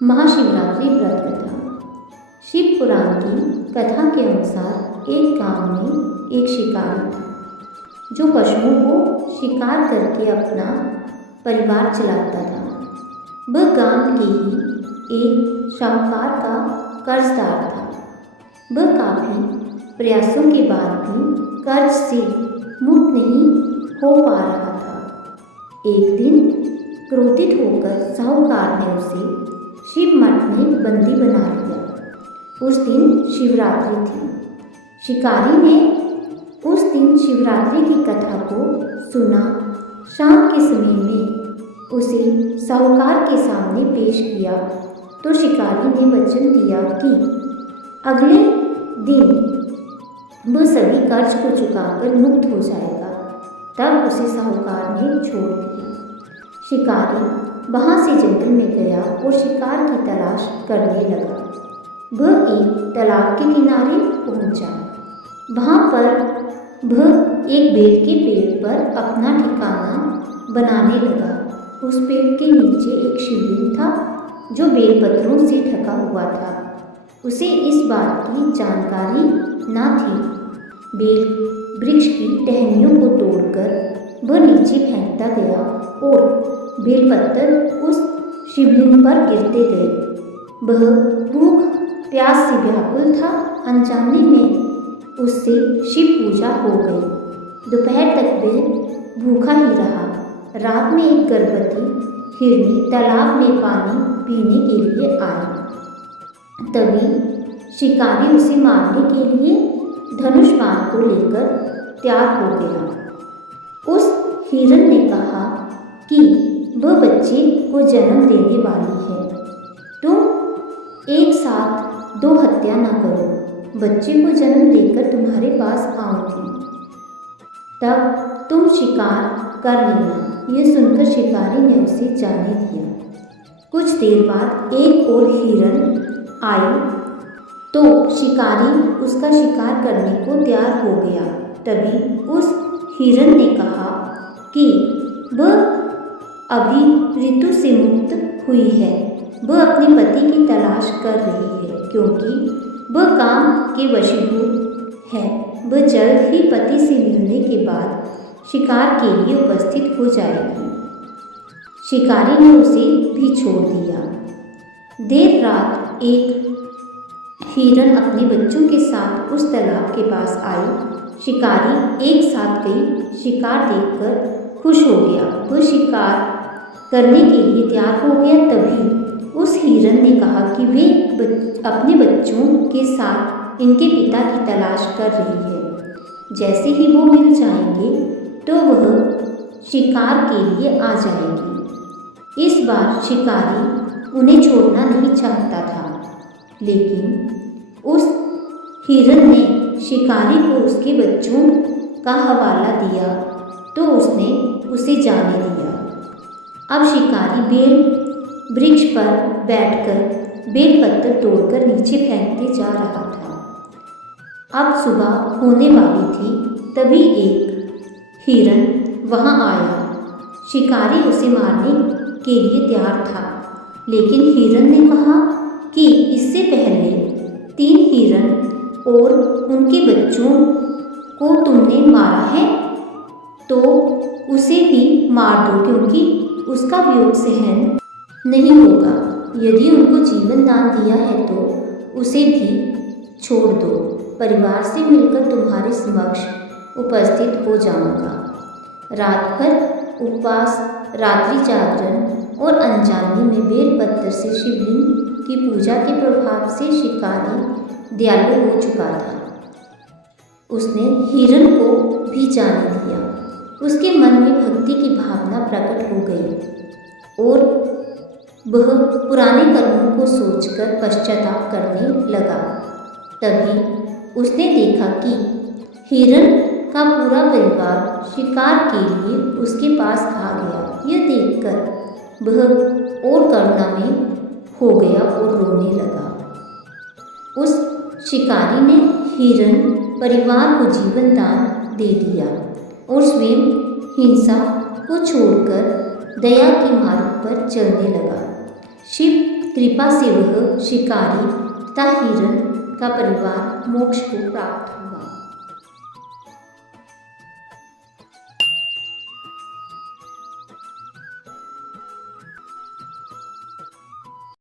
महाशिवरात्रि व्रत कथा। शिव पुराण की कथा के अनुसार एक गांव में एक शिकारी था जो पशुओं को शिकार करके अपना परिवार चलाता था। वह गांव के ही एक साहूकार का कर्जदार था। वह काफ़ी प्रयासों के बाद भी कर्ज से मुक्त नहीं हो पा रहा था। एक दिन क्रोधित होकर साहूकार ने उसे शिव मठ में बंदी बना लिया। उस दिन शिवरात्रि थी। शिकारी ने उस दिन शिवरात्रि की कथा को सुना। शाम के समय में उसे साहूकार के सामने पेश किया तो शिकारी ने वचन दिया कि अगले दिन वह सभी कर्ज को चुकाकर मुक्त हो जाएगा। तब उसे साहूकार ने छोड़ दिया। शिकारी वहाँ से जंगल में गया और शिकार की तलाश करने लगा। वह एक तालाब के किनारे पहुँचा। वहाँ पर वह एक बेल के पेड़ पर अपना ठिकाना बनाने लगा। उस पेड़ के नीचे एक शिवलिंग था जो बेलपत्रों से ढका हुआ था। उसे इस बात की जानकारी न थी। बेल वृक्ष की टहनियों को तोड़कर वह नीचे फेंकता गया और बेलपत्तर उस शिवलिंग पर गिरते गए। वह भूख प्यास से व्याकुल था। अनजाने में उससे शिव पूजा हो गई। दोपहर तक वह भूखा ही रहा। रात में एक गर्भवती हिरनी तालाब में पानी पीने के लिए आई। तभी शिकारी उसे मारने के लिए धनुष बाण को लेकर तैयार हो गया। उस हिरन ने कहा कि वह बच्चे को जन्म देने वाली है। तुम एक साथ दो हत्या न करो। बच्चे को जन्म देकर तुम्हारे पास आऊँगी, तब तुम शिकार कर लेना। यह सुनकर शिकारी ने उसे जाने दिया। कुछ देर बाद एक और हिरन आई तो शिकारी उसका शिकार करने को तैयार हो गया। तभी उस हिरन ने कहा कि वह अभी ऋतु से मुक्त हुई है। वह अपने पति की तलाश कर रही है क्योंकि वह काम के वशीभूत है। वह जल्द ही पति से मिलने के बाद शिकार के लिए उपस्थित हो जाएगी। शिकारी ने उसे भी छोड़ दिया। देर रात एक हिरन अपने बच्चों के साथ उस तालाब के पास आई। शिकारी एक साथ कई शिकार देखकर खुश हो गया। वह शिकार करने के लिए तैयार हो गया। तभी उस हिरन ने कहा कि वे अपने बच्चों के साथ इनके पिता की तलाश कर रही है। जैसे ही वो मिल जाएंगे तो वह शिकार के लिए आ जाएगी। इस बार शिकारी उन्हें छोड़ना नहीं चाहता था, लेकिन उस हिरन ने शिकारी को उसके बच्चों का हवाला दिया तो उसने उसे जाने दिया। अब शिकारी बेल वृक्ष पर बैठकर बेलपत्तर तोड़कर नीचे फेंकते जा रहा था। अब सुबह होने वाली थी। तभी एक हिरन वहां आया। शिकारी उसे मारने के लिए तैयार था, लेकिन हिरन ने कहा कि इससे पहले 3 हिरन और उनके बच्चों को तुमने मारा है तो उसे भी मार दो, क्योंकि उसका वियोग सहन नहीं होगा। यदि उनको जीवन दान दिया है तो उसे भी छोड़ दो। परिवार से मिलकर तुम्हारे समक्ष उपस्थित हो जाऊंगा। रात भर उपवास, रात्रि जागरण और अनजाने में बेलपत्तर से शिवलिंग की पूजा के प्रभाव से शिकारी दयालु हो चुका था। उसने हिरन को भी जाने दिया। उसके मन में भक्ति की भावना प्रकट हो गई और वह पुराने कर्मों को सोचकर पश्चाताप करने लगा। तभी उसने देखा कि हिरन का पूरा परिवार शिकार के लिए उसके पास आ गया। यह देखकर वह और करुणा में हो गया और रोने लगा। उस शिकारी ने हिरन परिवार को जीवन दान दे दिया और स्वयं हिंसा को छोड़कर दया के मार्ग पर चलने लगा। शिव कृपा से वह शिकारी तथा हिरण का परिवार मोक्ष को प्राप्त हुआ।